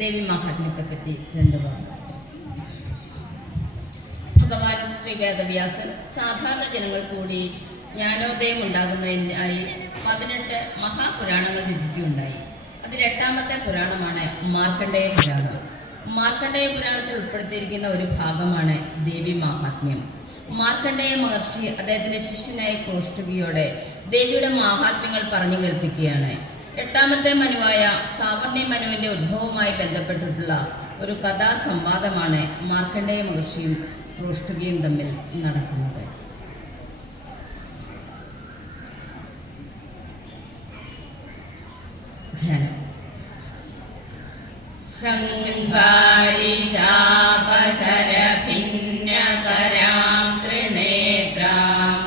ദേവി മഹാത്മ്യത്തെ പറ്റി രണ്ട് വാക്ക്. ഭഗവാൻ ശ്രീ വേദവ്യാസൻ സാധാരണ ജനങ്ങൾ കൂടി ജ്ഞാനോദയം ഉണ്ടാകുന്നതിനായി 18 മഹാപുരാണങ്ങൾ രചിക്കുകയുണ്ടായി. അതിൽ 8ാമത്തെ പുരാണമാണ് മാർക്കണ്ഡേയ പുരാണം. മാർക്കണ്ഡേയ പുരാണത്തിൽ ഉൾപ്പെടുത്തിയിരിക്കുന്ന ഒരു ഭാഗമാണ് ദേവി മഹാത്മ്യം. മാർക്കണ്ഡേയ മഹർഷി അദ്ദേഹത്തിന്റെ ശിഷ്യനായ കൗഷ്ഠുഭിയോടെ ദേവിയുടെ മഹാത്മ്യങ്ങൾ പറഞ്ഞു കേൾപ്പിക്കുകയാണ്. 8ാമത്തെ മനുവായ സാവർണ്യ മനുവിന്റെ ഉദ്ഭവവുമായി ബന്ധപ്പെട്ടിട്ടുള്ള ഒരു കഥാസംവാദമാണ് മാർക്കണ്ഡേയ മഹർഷിയും കൗഷ്ഠുഭിയും തമ്മിൽ നടക്കുന്നത്. ധ്യാനം. ശംഖാരി ചാപശരഭിന്നകരാം ത്രിനേത്രാം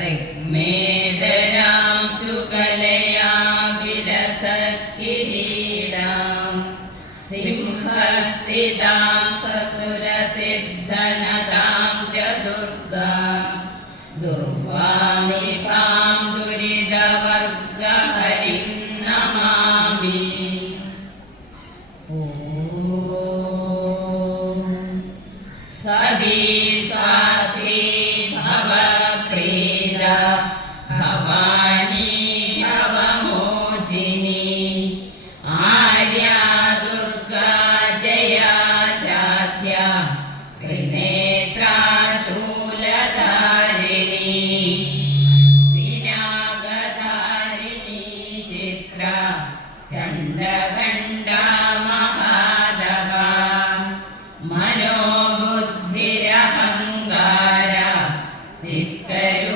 ഋഗ്മേദരാം ശുകലയാ വിലസക്കിരീടാം സിംഹസ്ഥിതാം സസുരസിദ്ധനതാം ചതുർഗാം ദുർവാമിഭാം ദുരിതവർഗഹരിം നമാമി. സതി സാത്വീ ഭവപ്രീത ഭവാനി ഭവമോചിനി ആര്യാ ദുർഗാ ജയാ ചാത്യ ത്രിനേത്രാ ശൂലധാരിണി വിനാഗധാരിണി ചിത്ര ചണ്ഡഘണ്ഡാ മഹാദവ മനോബുദ്ധിരഹങ്കാര ചിത്തരൂപാചിതാചിതി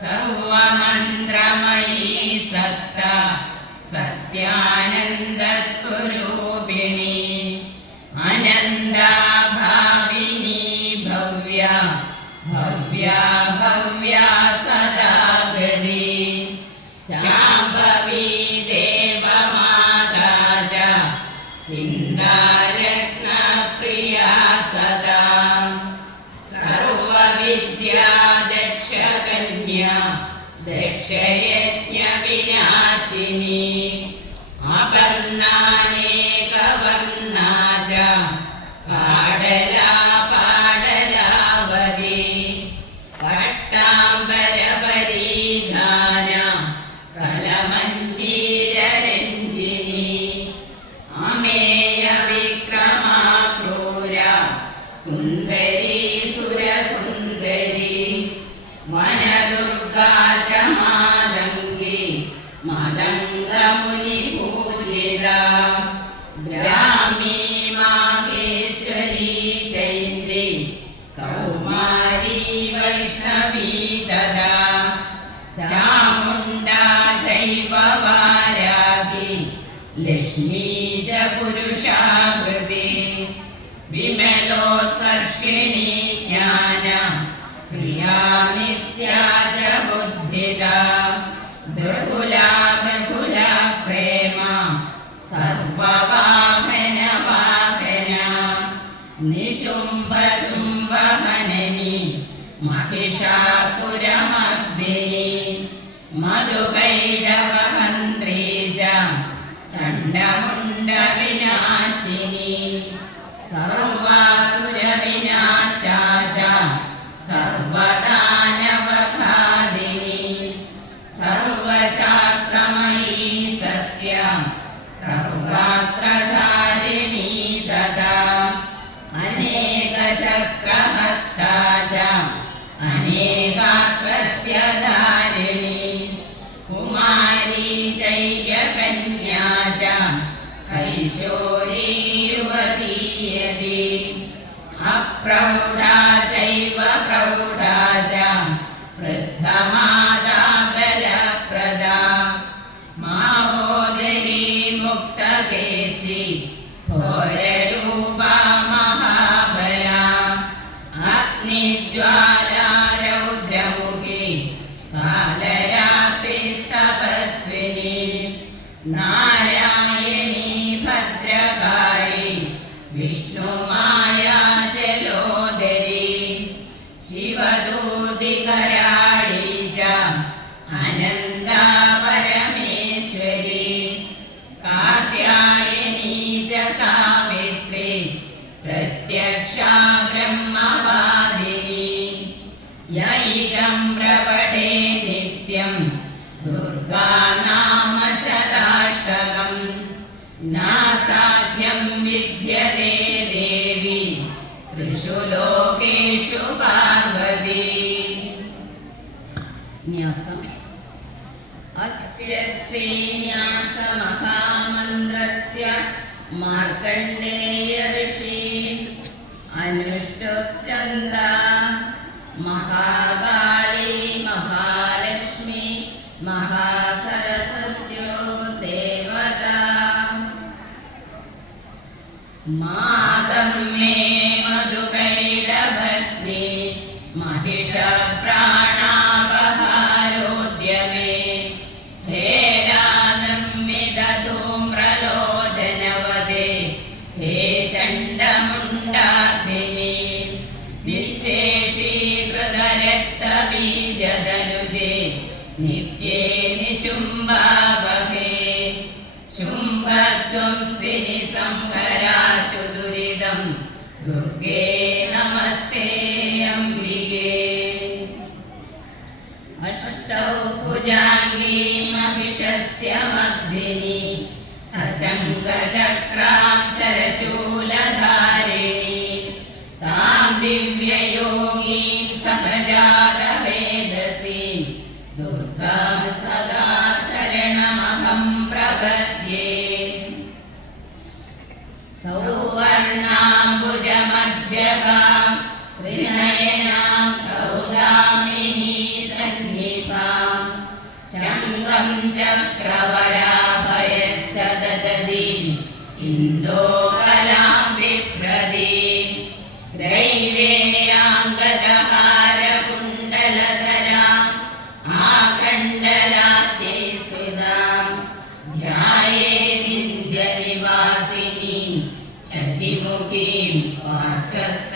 സർവമന്ത്രമയീ സത്ത സത്യാനന്ദസ്വരൂപിണി അനന്താഭാവിനി ഭവ്യ ഭവ്യ ഭവ്യ സദാഗതി ശാംഭവീ ദേവമാതാ ച ചിന്താരത്നപ്രിയാ സദാ സർവവിദ്യാ ദക്ഷകന്യാ ദക്ഷയജ്ഞവിനാശിനി അപർണാനേകവർണാ ച പാടലാ പാടലാവതി പട്ടാംബരപരീധാന കലമഞ്ജീരരഞ്ജിനി അമേയ വിക്രമാ ക്രൂര സുന്ദരീ സുരസുന്ദരി വനദുർഗാ ച മാതംഗി മദംഗമുനി പൂജിത ബ്രാഹ്മീ മാഹേശ്വരീ ചൈന്ദ്രി കൗമാരീ വൈഷ്ണവീ തദാ ചാമുണ്ഡാ ചൈവ വാരാഹി ലക്ഷ്മീ ച പുരുഷാകൃതി വിമലോത്കർഷിണീ ജ്ഞാന ക്രിയാ നിത്യാ ച ബുദ്ധിദാ ബഹുലാ ബഹുലാ പ്രേമ സർവവാഹന വാഹന നിശുംഭ ശുംഭഹനനി महिषासुरमर्दिनी मधुकैडवहन्त्री च चण्डमुण्डविनाशिनी सर्वासुरविनाशा च सर्वदानवघादिनी सर्वशास्त्रमयी सत्या सर्वास्त्रधारिणी तदा अनेकशस्त्रहस्ता च अनेकास्त्रस्य धारिणी कुमारी चैर्यकन्या च कैशोरी युवती यदि अप्रौढा चैव प्रौढा च वृद्धमाता बलप्रदा माहोदरी मुक्तकेशी घोररूपा महाबला अग्निज्वाला रौद्रमुखी कालरात्रिस्तपस्विनी नारायणी भद्रकाली यज्ञश्रीन्यासमहामन्त्रस्य मार्कण्डेय ऋषि अनुष्टुप्छन्दा महाकाली महालक्ष्मी महासरस्वत्यो देवता मातम्मे मधुकैटभग्नि महिषप्राणापहारोद्यमे हेरानम्मिदधूम्रलोचनवदे हे चण्डमुण्डार्दिनि निःशेषीकृतरक्तबीजदनुजे नित्ये निशुम्भावहे शुम्भध्वंसिनि संहराशु दुरिदं दुर्गे नमस्ते अम्बिके अष्टौ भुजाङ्गी महिषस्य मर्दिनी सशङ्खचक्रां शरशूलधारिणी तां दिव्ययोगीं सहजातवेदसीं दुर्गां सदा शरणमहं प्रपद्ये सौवर्णाम्बुजमध्यगां त्रिनयनां सौदामिनी सन्निभां शङ्खं चक्रवराभयश्च ददतीं इन्दोकलां बिभ्रतीं दैवेयाङ्गदहारकुण्डलधराम् आकण्डलाद्यै स्तुतां ध्यायेदिन्द्यनिवासिनीं शशिमुखीं पार्श्वस्थ